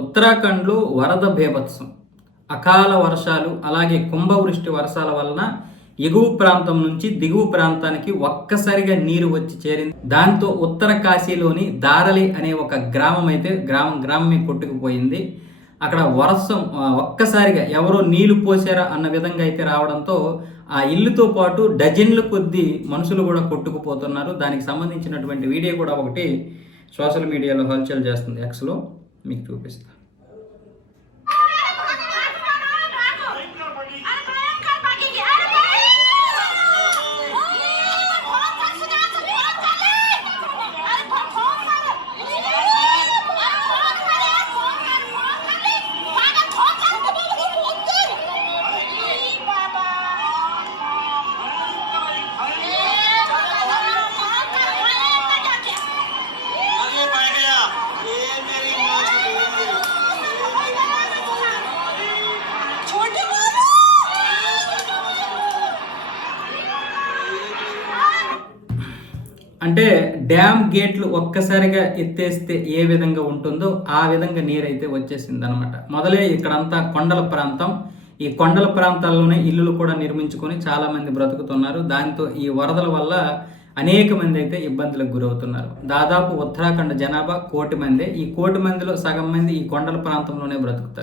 ఉత్తరాఖండ్లో వరద భేభత్సం అకాల వర్షాలు అలాగే కుంభవృష్టి వర్షాల వలన ఎగువ ప్రాంతం నుంచి దిగువ ప్రాంతానికి ఒక్కసారిగా నీరు వచ్చి చేరింది. దాంతో ఉత్తర కాశీలోని దారలి అనే ఒక గ్రామం అయితే గ్రామం గ్రామమే కొట్టుకుపోయింది. అక్కడ వర్షం ఒక్కసారిగా ఎవరో నీళ్ళు పోసారా అన్న విధంగా అయితే రావడంతో ఆ ఇల్లుతో పాటు డజన్ల కొద్దీ మనుషులు కూడా కొట్టుకుపోతున్నారు. దానికి సంబంధించినటువంటి వీడియో కూడా ఒకటి సోషల్ మీడియాలో హల్చల్ చేస్తుంది ఎక్స్లో మీకు చూపిస్తాను అంటే డ్యామ్ గేట్లు ఒక్కసారిగా ఎత్తేస్తే ఏ విధంగా ఉంటుందో ఆ విధంగా నీరైతే వచ్చేసింది అనమాట మొదలే ఇక్కడంతా కొండల ప్రాంతం. ఈ కొండల ప్రాంతాల్లోనే ఇల్లులు కూడా నిర్మించుకొని చాలామంది బ్రతుకుతున్నారు. దాంతో ఈ వరదల వల్ల అనేక మంది అయితే ఇబ్బందులకు గురవుతున్నారు. దాదాపు ఉత్తరాఖండ్ జనాభా కోటి మంది. ఈ కోటి మందిలో సగం మంది ఈ కొండల ప్రాంతంలోనే బ్రతుకుతారు.